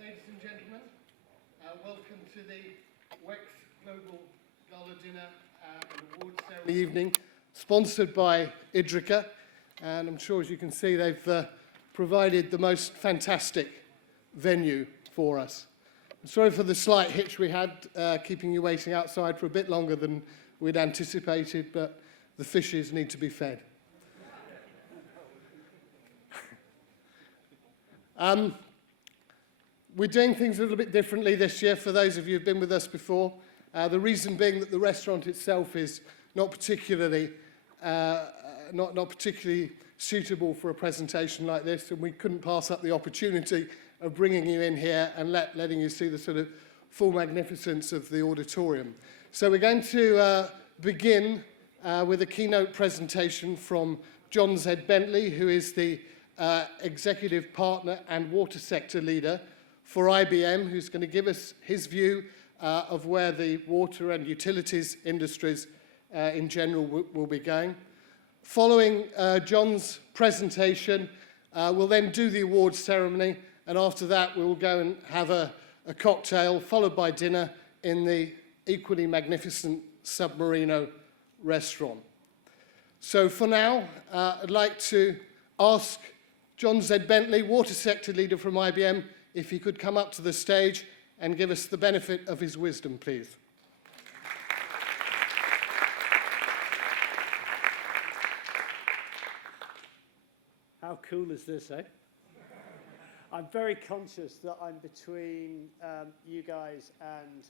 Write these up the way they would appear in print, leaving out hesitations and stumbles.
ladies and gentlemen. Welcome to the Wex Global Gala Dinner and Awards Ceremony evening, sponsored by Idrica. And I'm sure, as you can see, they've provided the most fantastic venue for us. I'm sorry for the slight hitch we had, keeping you waiting outside for a bit longer than we'd anticipated, but the fishes need to be fed. We're doing things a little bit differently this year for those of you who've been with us before. The reason being that the restaurant itself is not particularly suitable for a presentation like this, and we couldn't pass up the opportunity of bringing you in here and letting you see the sort of full magnificence of the auditorium. So we're going to begin with a keynote presentation from Jon Z Bentley, who is the executive partner and water sector leader for IBM, who's going to give us his view of where the water and utilities industries in general will be going. Following Jon's presentation, we'll then do the awards ceremony, and after that we'll go and have a cocktail, followed by dinner in the equally magnificent Submarino restaurant. So for now, I'd like to ask Jon Z Bentley, water sector leader from IBM, if he could come up to the stage and give us the benefit of his wisdom, please. How cool is this, eh? I'm very conscious that I'm between you guys and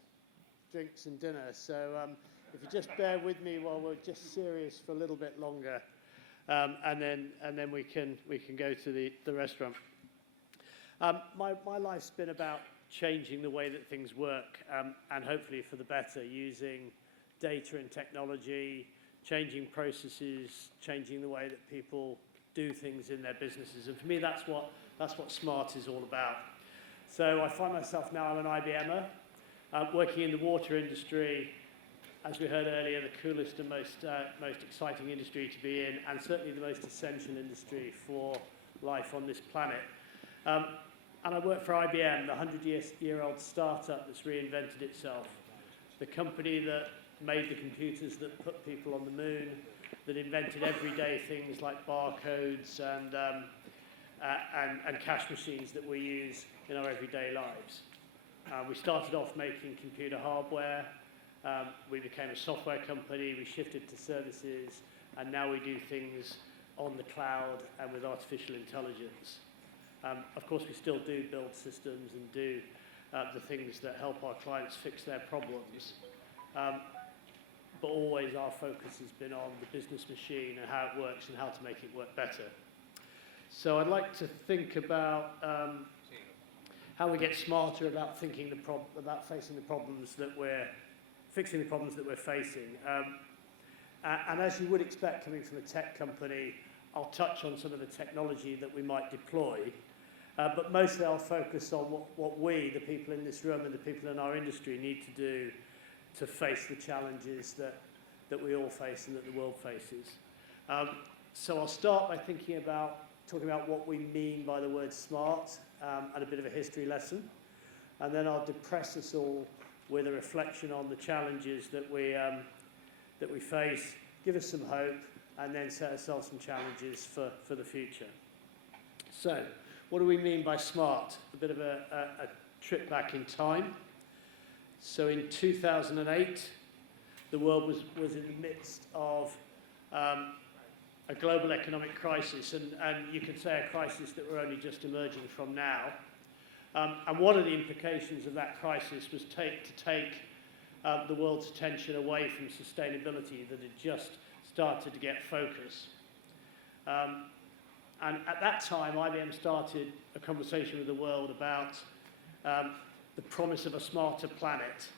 drinks and dinner, so if you just bear with me while we're just serious for a little bit longer, and then we can go to the restaurant. My life's been about changing the way that things work, and hopefully for the better, using data and technology, changing processes, changing the way that people do things in their businesses. And for me, that's what smart is all about. So I find myself now, I'm an IBMer, working in the water industry, as we heard earlier, the coolest and most exciting industry to be in, and certainly the most essential industry for life on this planet. And I work for IBM, the 100-year-old startup that's reinvented itself, the company that made the computers that put people on the moon, that invented everyday things like barcodes and cash machines that we use in our everyday lives. We started off making computer hardware. We became a software company. We shifted to services, and now we do things on the cloud and with artificial intelligence. Of course, we still do build systems and do the things that help our clients fix their problems. But always our focus has been on the business machine and how it works and how to make it work better. So I'd like to think about how we get smarter about fixing the problems that we're facing. And as you would expect, coming from a tech company, I'll touch on some of the technology that we might deploy. But mostly I'll focus on what we, the people in this room and the people in our industry, need to do to face the challenges that we all face and that the world faces. So I'll start by talking about what we mean by the word smart, and a bit of a history lesson. And then I'll depress us all with a reflection on the challenges that we face, give us some hope, and then set ourselves some challenges for the future. So, what do we mean by smart? A bit of a trip back in time. So in 2008, the world was in the midst of a global economic crisis, and you could say a crisis that we're only just emerging from now. And one of the implications of that crisis was to take the world's attention away from sustainability that had just started to get focus. And at that time, IBM started a conversation with the world about the promise of a smarter planet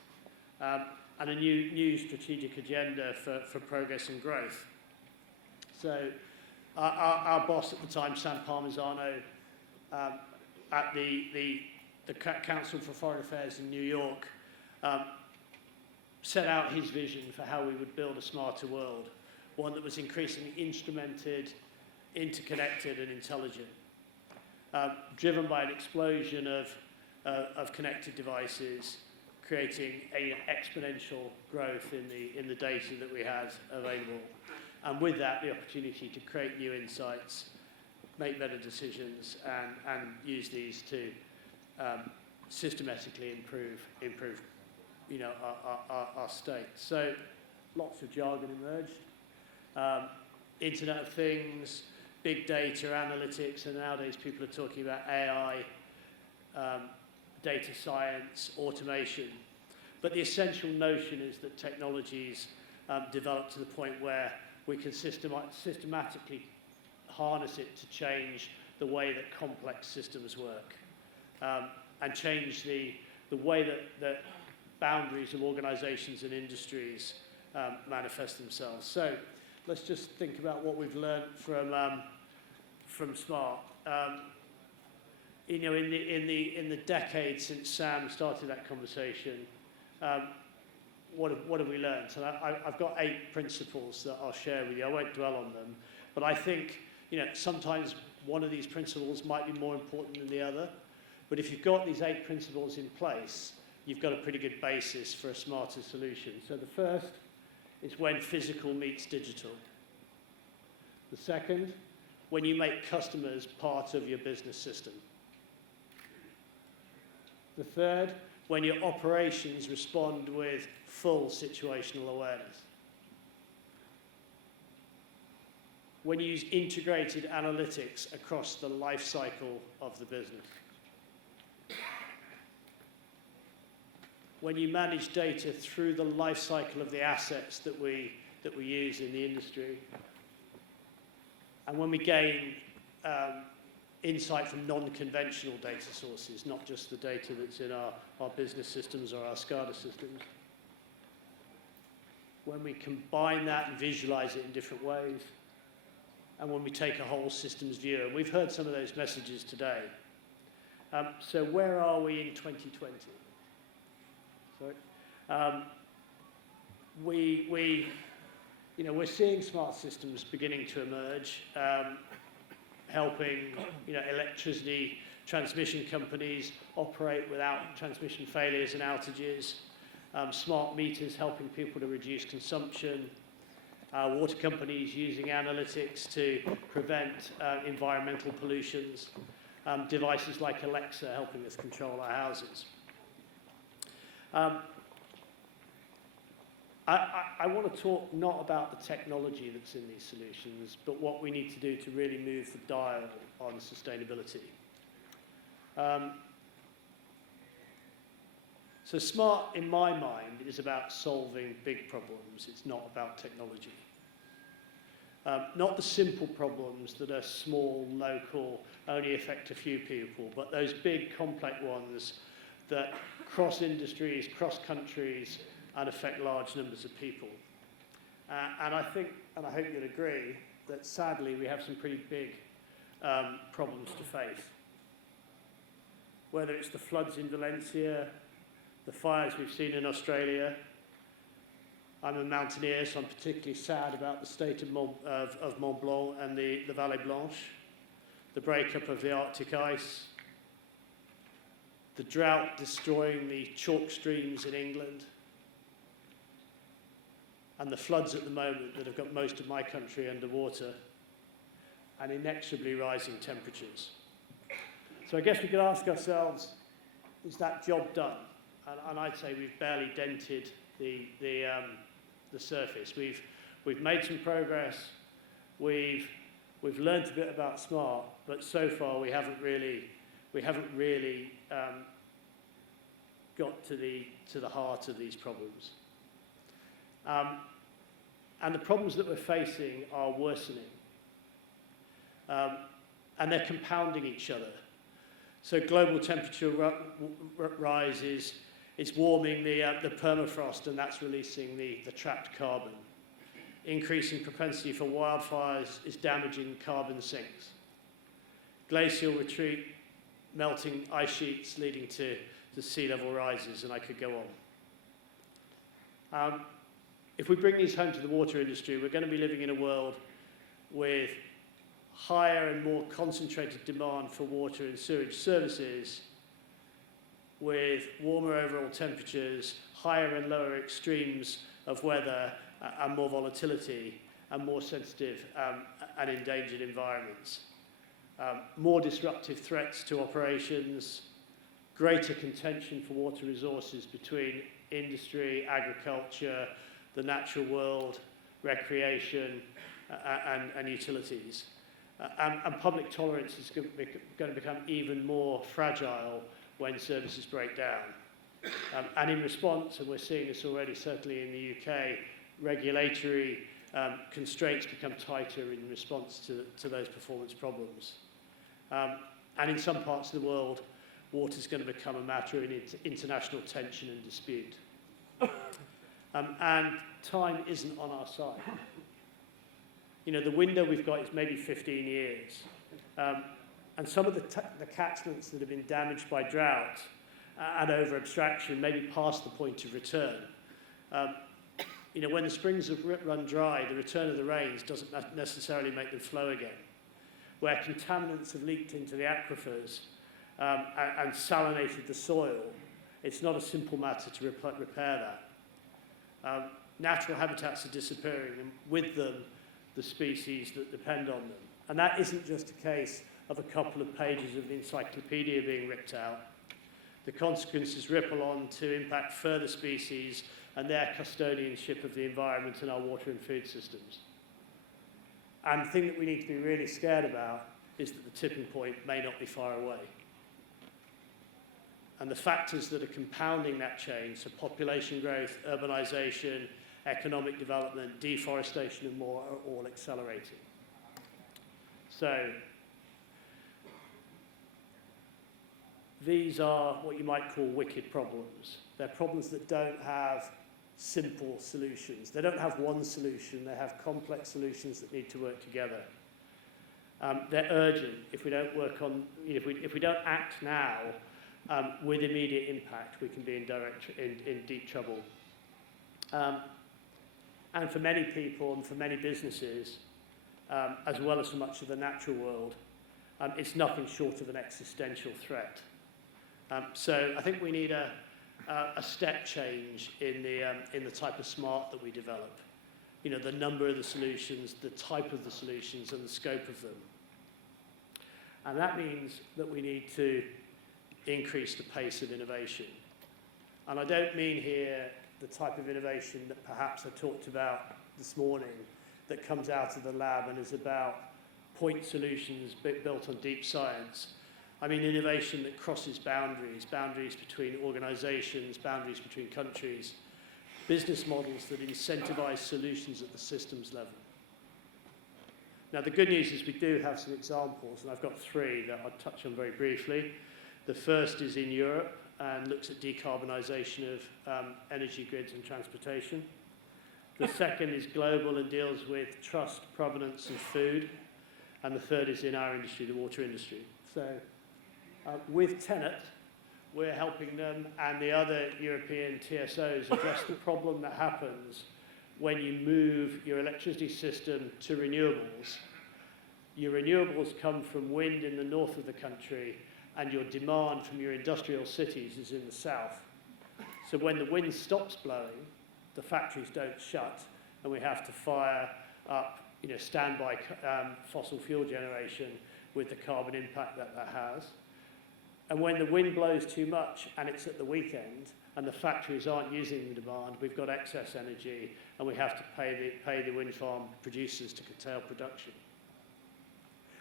and a new strategic agenda for progress and growth. So our boss at the time, Sam Parmesano, at the Council for Foreign Affairs in New York, set out his vision for how we would build a smarter world, one that was increasingly instrumented, interconnected and intelligent, driven by an explosion of of connected devices, creating an exponential growth in the data that we have available. And with that, the opportunity to create new insights, make better decisions, and use these to systematically improve our state. So lots of jargon emerged. Internet of Things, big data, analytics, and nowadays people are talking about AI, data science, automation. But the essential notion is that technologies develop to the point where we can systematically harness it to change the way that complex systems work, and change the way that boundaries of organizations and industries manifest themselves. So let's just think about what we've learned from Smart. In the decade since Sam started that conversation, what have we learned? And I've got 8 principles that I'll share with you. I won't dwell on them, but I think sometimes one of these principles might be more important than the other. But if you've got these 8 principles in place, you've got a pretty good basis for a smarter solution. So the first is when physical meets digital. The second, when you make customers part of your business system. The third, when your operations respond with full situational awareness. When you use integrated analytics across the life cycle of the business. When you manage data through the life cycle of the assets that we use in the industry. And when we gain insight from non-conventional data sources, not just the data that's in our business systems or our SCADA systems. When we combine that and visualize it in different ways. And when we take a whole systems view. And we've heard some of those messages today. So where are we in 2020? We're seeing smart systems beginning to emerge, helping electricity transmission companies operate without transmission failures and outages, smart meters helping people to reduce consumption, water companies using analytics to prevent environmental pollutions, devices like Alexa helping us control our houses. I want to talk not about the technology that's in these solutions, but what we need to do to really move the dial on sustainability. So smart, in my mind, is about solving big problems. It's not about technology. Not the simple problems that are small, local, only affect a few people, but those big, complex ones that cross industries, cross countries, and affect large numbers of people. And I think, and I hope you'll agree, that sadly we have some pretty big problems to face. Whether it's the floods in Valencia, the fires we've seen in Australia. I'm a mountaineer, so I'm particularly sad about the state of Mont Blanc and the Vallée Blanche, the breakup of the Arctic ice, the drought destroying the chalk streams in England, and the floods at the moment that have got most of my country underwater, and inexorably rising temperatures. So I guess we could ask ourselves, is that job done? And I'd say we've barely dented the surface. We've made some progress. We've learned a bit about smart, but so far we haven't really got to the heart of these problems. And the problems that we're facing are worsening. And they're compounding each other. So global temperature rise is warming the permafrost, and that's releasing the trapped carbon. Increasing propensity for wildfires is damaging carbon sinks. Glacial retreat, melting ice sheets leading to sea level rises, and I could go on. If we bring these home to the water industry, we're going to be living in a world with higher and more concentrated demand for water and sewage services with warmer overall temperatures, higher and lower extremes of weather, and more volatility, and more sensitive and endangered environments. More disruptive threats to operations, greater contention for water resources between industry, agriculture, the natural world, recreation, and utilities. And public tolerance is going to become even more fragile when services break down. And in response, and we're seeing this already certainly in the UK, regulatory constraints become tighter in response to those performance problems. And in some parts of the world, water is going to become a matter of international tension and dispute. And time isn't on our side. You know, the window we've got is maybe 15 years. And some of the catchments that have been damaged by drought and over-abstraction may be past the point of return. You know, when the springs have run dry, the return of the rains doesn't necessarily make them flow again. Where contaminants have leaked into the aquifers and salinated the soil, it's not a simple matter to repair that. Natural habitats are disappearing, and with them, the species that depend on them. And that isn't just a case of a couple of pages of the encyclopedia being ripped out. The consequences ripple on to impact further species and their custodianship of the environment and our water and food systems. And the thing that we need to be really scared about is that the tipping point may not be far away. And the factors that are compounding that change, so population growth, urbanization, economic development, deforestation and more, are all accelerating. So these are what you might call wicked problems. They're problems that don't have simple solutions. They don't have one solution. They have complex solutions that need to work together. They're urgent. If we don't work on, if we don't act now with immediate impact, we can be in deep trouble. And for many people and for many businesses, as well as for much of the natural world, it's nothing short of an existential threat. So I think we need a step change in the type of smart that we develop. You know, the number of the solutions, the type of the solutions, and the scope of them. And that means that we need to increase the pace of innovation. And I don't mean here the type of innovation that perhaps I talked about this morning that comes out of the lab and is about point solutions built on deep science. I mean innovation that crosses boundaries, boundaries between organizations, boundaries between countries, business models that incentivize solutions at the systems level. Now, the good news is we do have some examples, and I've got three that I'll touch on very briefly. The first is in Europe and looks at decarbonisation of energy grids and transportation. The second is global and deals with trust, provenance and food. And the third is in our industry, the water industry. So with TenneT, we're helping them and the other European TSOs address the problem that happens when you move your electricity system to renewables. Your renewables come from wind in the north of the country, and your demand from your industrial cities is in the south. So when the wind stops blowing, the factories don't shut, and we have to fire up, you know, standby fossil fuel generation with the carbon impact that that has. And when the wind blows too much and it's at the weekend and the factories aren't using the demand, we've got excess energy and we have to pay the wind farm producers to curtail production.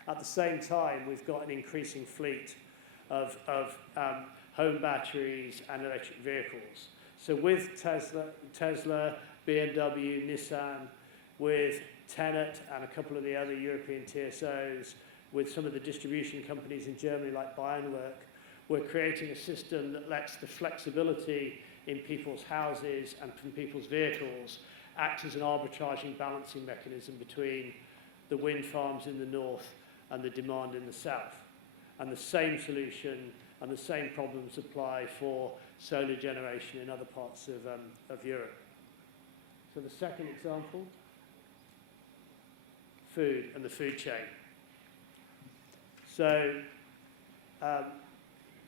At the same time, we've got an increasing fleet of home batteries and electric vehicles. So with Tesla, BMW, Nissan, with TenneT and a couple of the other European TSOs, with some of the distribution companies in Germany like Bayernwerk, we're creating a system that lets the flexibility in people's houses and from people's vehicles act as an arbitraging balancing mechanism between the wind farms in the north and the demand in the south. And the same solution and the same problems apply for solar generation in other parts of Europe. So the second example, food and the food chain. So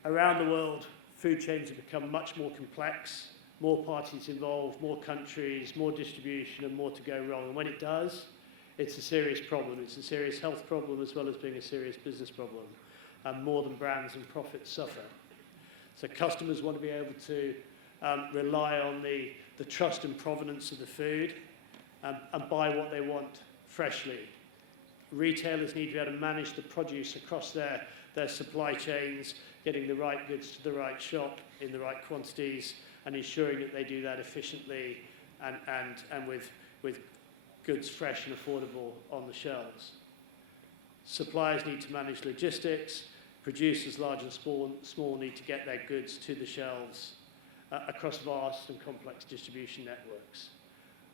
around the world, food chains have become much more complex, more parties involved, more countries, more distribution, and more to go wrong. And when it does, it's a serious problem. It's a serious health problem as well as being a serious business problem. And more than brands and profits suffer. So customers want to be able to rely on the trust and provenance of the food and buy what they want freshly. Retailers need to be able to manage the produce across their supply chains, getting the right goods to the right shop in the right quantities, and ensuring that they do that efficiently and with goods fresh and affordable on the shelves. Suppliers need to manage logistics. Producers, large and small, need to get their goods to the shelves across vast and complex distribution networks.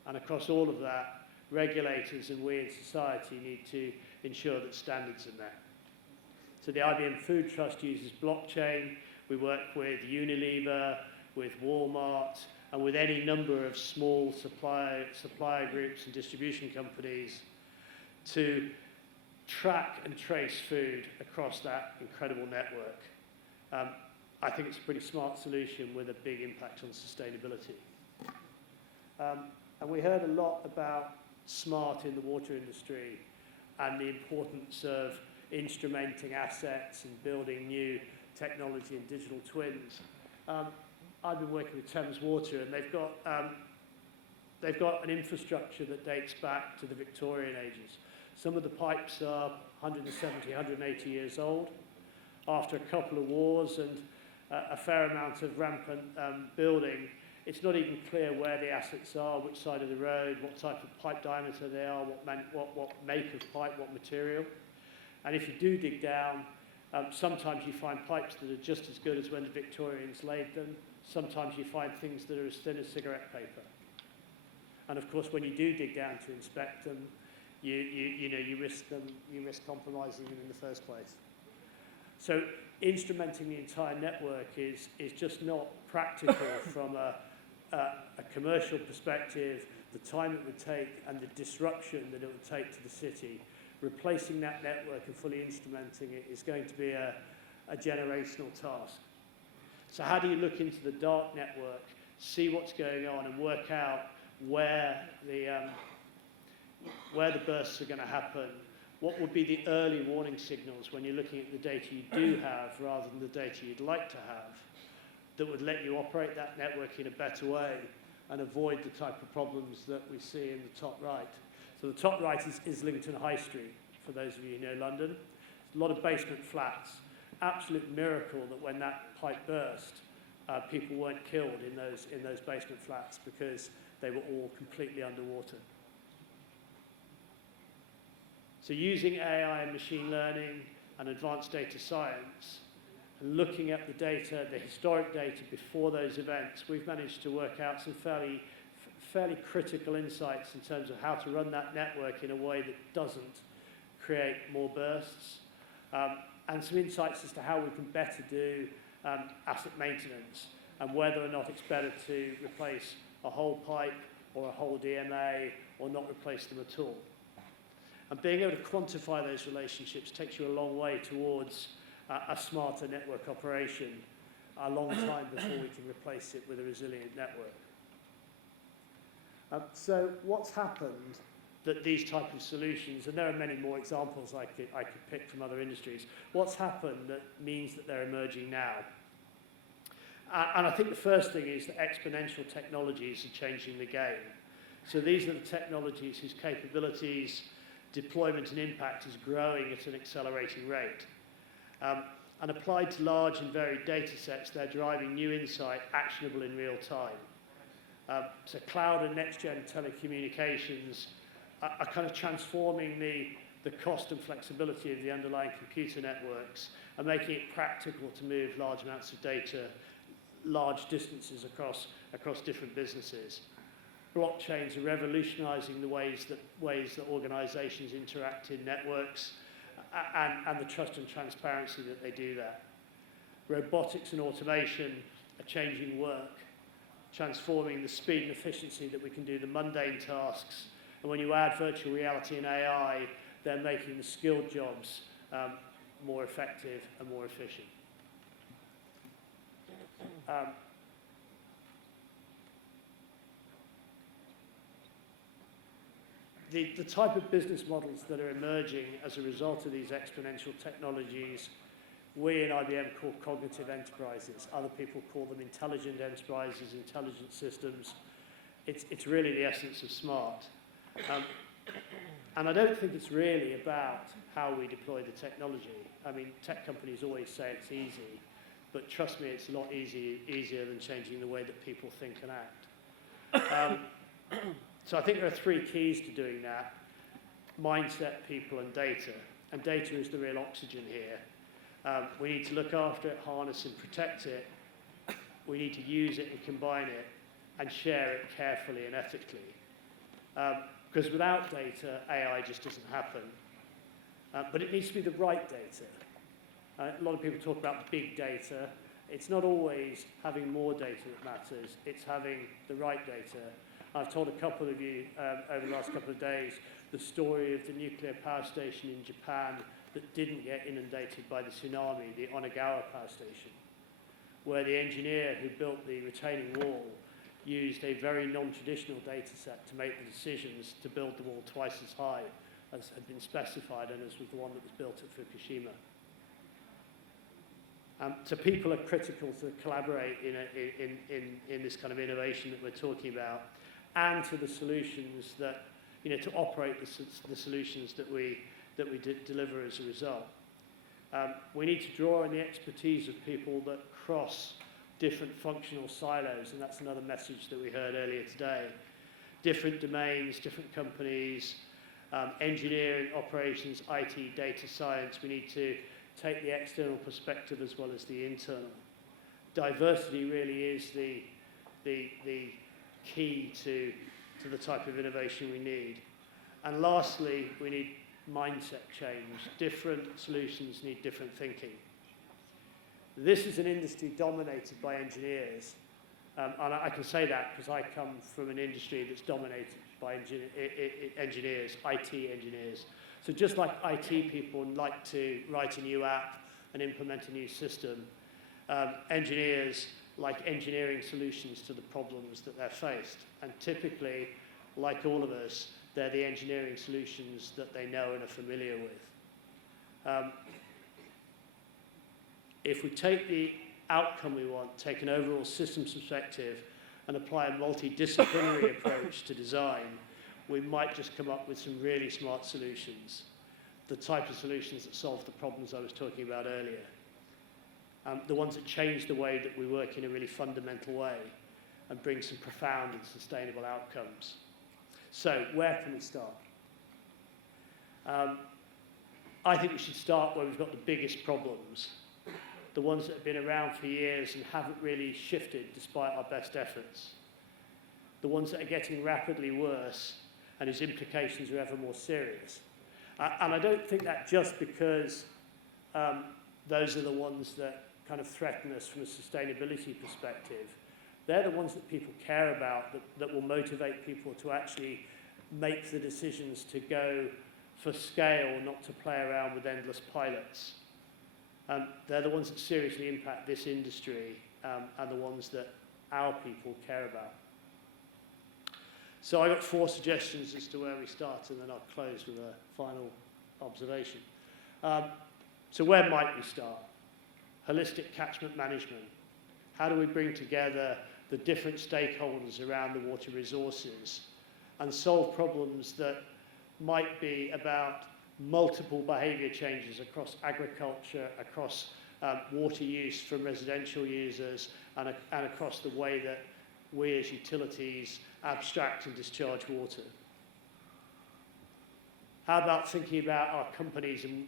And across all of that, regulators and we in society need to ensure that standards are met. So the IBM Food Trust uses blockchain. We work with Unilever, with Walmart, and with any number of small supplier groups and distribution companies to track and trace food across that incredible network. I think it's a pretty smart solution with a big impact on sustainability. And we heard a lot about smart in the water industry and the importance of instrumenting assets and building new technology and digital twins. I've been working with Thames Water, and they've got an infrastructure that dates back to the Victorian ages. Some of the pipes are 170, 180 years old. After a couple of wars and a fair amount of rampant building, it's not even clear where the assets are, which side of the road, what type of pipe diameter they are, what make of pipe, what material. And if you do dig down, sometimes you find pipes that are just as good as when the Victorians laid them. Sometimes you find things that are as thin as cigarette paper. And of course, when you do dig down to inspect them, you risk compromising them in the first place. So instrumenting the entire network is just not practical from a commercial perspective, the time it would take and the disruption that it would take to the city. Replacing that network and fully instrumenting it is going to be a generational task. So how do you look into the dark network, see what's going on, and work out where the bursts are going to happen? What would be the early warning signals when you're looking at the data you do have rather than the data you'd like to have that would let you operate that network in a better way and avoid the type of problems that we see in the top right? So the top right is Islington High Street, for those of you who know London. A lot of basement flats. Absolute miracle that when that pipe burst, people weren't killed in those basement flats because they were all completely underwater. So using AI and machine learning and advanced data science, and looking at the data, the historic data before those events, we've managed to work out some fairly critical insights in terms of how to run that network in a way that doesn't create more bursts, and some insights as to how we can better do asset maintenance and whether or not it's better to replace a whole pipe or a whole DMA or not replace them at all. And being able to quantify those relationships takes you a long way towards a smarter network operation, a long time before we can replace it with a resilient network. So what's happened that these type of solutions, and there are many more examples I could pick from other industries, what's happened that means that they're emerging now? And I think the first thing is that exponential technologies are changing the game. So these are the technologies whose capabilities, deployment and impact is growing at an accelerating rate. And applied to large and varied data sets, they're driving new insight actionable in real time. So cloud and next-gen telecommunications are kind of transforming the cost and flexibility of the underlying computer networks and making it practical to move large amounts of data, large distances across different businesses. Blockchains are revolutionizing the ways that organizations interact in networks and the trust and transparency that they do that. Robotics and automation are changing work, transforming the speed and efficiency that we can do the mundane tasks. And when you add virtual reality and AI, they're making the skilled jobs more effective and more efficient. the type of business models that are emerging as a result of these exponential technologies, we in IBM call cognitive enterprises. Other people call them intelligent enterprises, intelligent systems. It's really the essence of smart. And I don't think it's really about how we deploy the technology. I mean, tech companies always say it's easy, but trust me, it's a lot easier than changing the way that people think and act. So I think there are three keys to doing that: mindset, people, and data. And data is the real oxygen here. We need to look after it, harness and protect it. We need to use it and combine it and share it carefully and ethically. Because without data, AI just doesn't happen. But it needs to be the right data. A lot of people talk about big data. It's not always having more data that matters. It's having the right data. I've told a couple of you over the last couple of days the story of the nuclear power station in Japan that didn't get inundated by the tsunami, the Onagawa power station, where the engineer who built the retaining wall used a very non-traditional data set to make the decisions to build the wall twice as high as had been specified and as was the one that was built at Fukushima. So people are critical to collaborate in this kind of innovation that we're talking about, and to the solutions that, to operate the solutions that we deliver as a result. We need to draw on the expertise of people that cross different functional silos, and that's another message that we heard earlier today. Different domains, different companies, engineering, operations, IT, data science. We need to take the external perspective as well as the internal. Diversity really is the key to the type of innovation we need. And lastly, we need mindset change. Different solutions need different thinking. This is an industry dominated by engineers. And I can say that because I come from an industry that's dominated by engineers, IT engineers. So just like IT people like to write a new app and implement a new system, engineers like engineering solutions to the problems that they're faced. And typically, like all of us, they're the engineering solutions that they know and are familiar with. If we take the outcome we want, take an overall systems perspective, and apply a multidisciplinary approach to design, we might just come up with some really smart solutions, the type of solutions that solve the problems I was talking about earlier, the ones that change the way that we work in a really fundamental way and bring some profound and sustainable outcomes. So where can we start? I think we should start where we've got the biggest problems, the ones that have been around for years and haven't really shifted despite our best efforts, the ones that are getting rapidly worse and whose implications are ever more serious. And I don't think that just because those are the ones that kind of threaten us from a sustainability perspective. They're the ones that people care about, that will motivate people to actually make the decisions to go for scale, not to play around with endless pilots. They're the ones that seriously impact this industry and the ones that our people care about. So I've got 4 suggestions as to where we start, and then I'll close with a final observation. So where might we start? Holistic catchment management. How do we bring together the different stakeholders around the water resources and solve problems that might be about multiple behaviour changes across agriculture, across water use from residential users, and across the way that we as utilities abstract and discharge water? How about thinking about our companies, and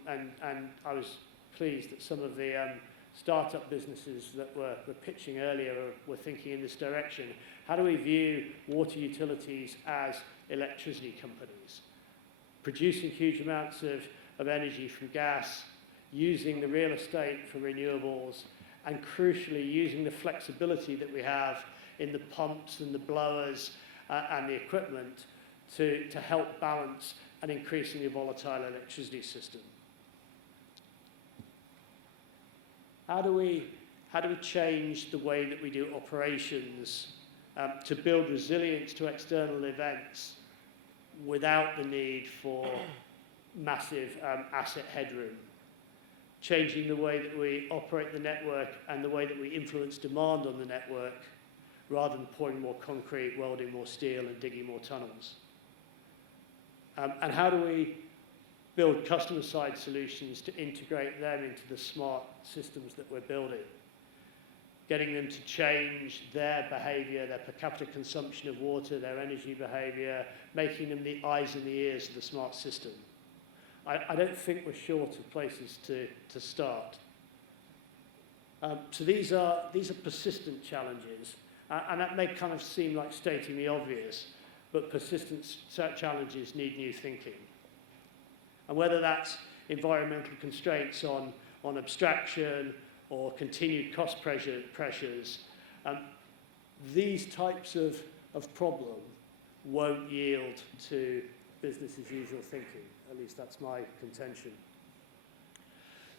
I was pleased that some of the startup businesses that were pitching earlier were thinking in this direction. How do we view water utilities as electricity companies, producing huge amounts of energy from gas, using the real estate for renewables, and crucially using the flexibility that we have in the pumps and the blowers and the equipment to help balance an increasingly volatile electricity system? How do we how do we change the way that we do operations to build resilience to external events without the need for massive asset headroom? Changing the way that we operate the network and the way that we influence demand on the network, rather than pouring more concrete, welding more steel, and digging more tunnels. And how do we build customer-side solutions to integrate them into the smart systems that we're building? Getting them to change their behavior, their per capita consumption of water, their energy behavior, making them the eyes and the ears of the smart system. I don't think we're short of places to start. So these are persistent challenges, and that may kind of seem like stating the obvious, but persistent challenges need new thinking. And whether that's environmental constraints on abstraction or continued cost pressures, these types of problem won't yield to business as usual thinking. At least that's my contention.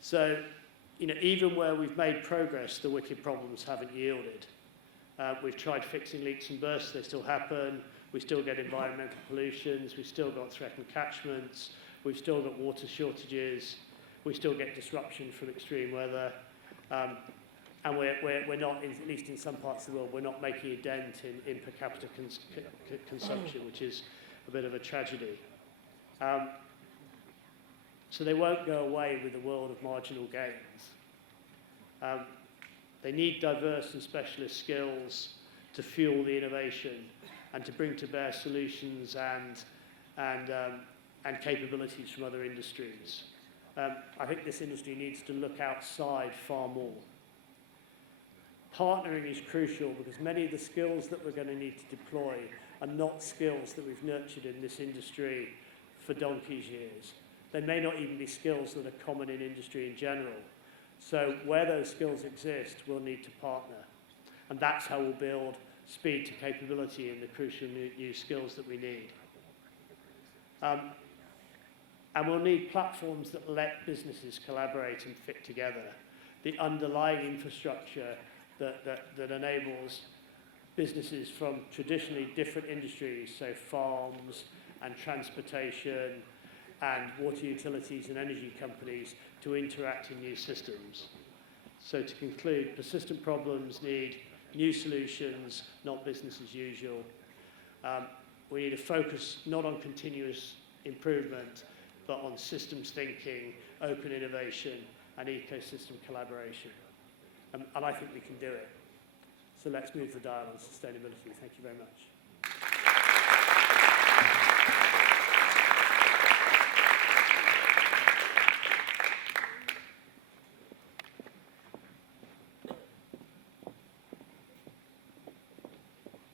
So, even where we've made progress, the wicked problems haven't yielded. We've tried fixing leaks and bursts, they still happen. We still get environmental pollutions, we've still got threatened catchments, we've still got water shortages, we still get disruption from extreme weather. And we're not, at least in some parts of the world, we're not making a dent in per capita consumption, which is a bit of a tragedy. So they won't go away with a world of marginal gains. They need diverse and specialist skills to fuel the innovation and to bring to bear solutions and capabilities from other industries. I think this industry needs to look outside far more. Partnering is crucial because many of the skills that we're going to need to deploy are not skills that we've nurtured in this industry for donkey's years. They may not even be skills that are common in industry in general. So where those skills exist, we'll need to partner. And that's how we'll build speed to capability in the crucial new skills that we need. And we'll need platforms that let businesses collaborate and fit together. The underlying infrastructure that enables businesses from traditionally different industries, so farms and transportation and water utilities and energy companies, to interact in new systems. So to conclude, persistent problems need new solutions, not business as usual. We need to focus not on continuous improvement, but on systems thinking, open innovation, and ecosystem collaboration. And I think we can do it. So let's move the dial on sustainability. Thank you very much.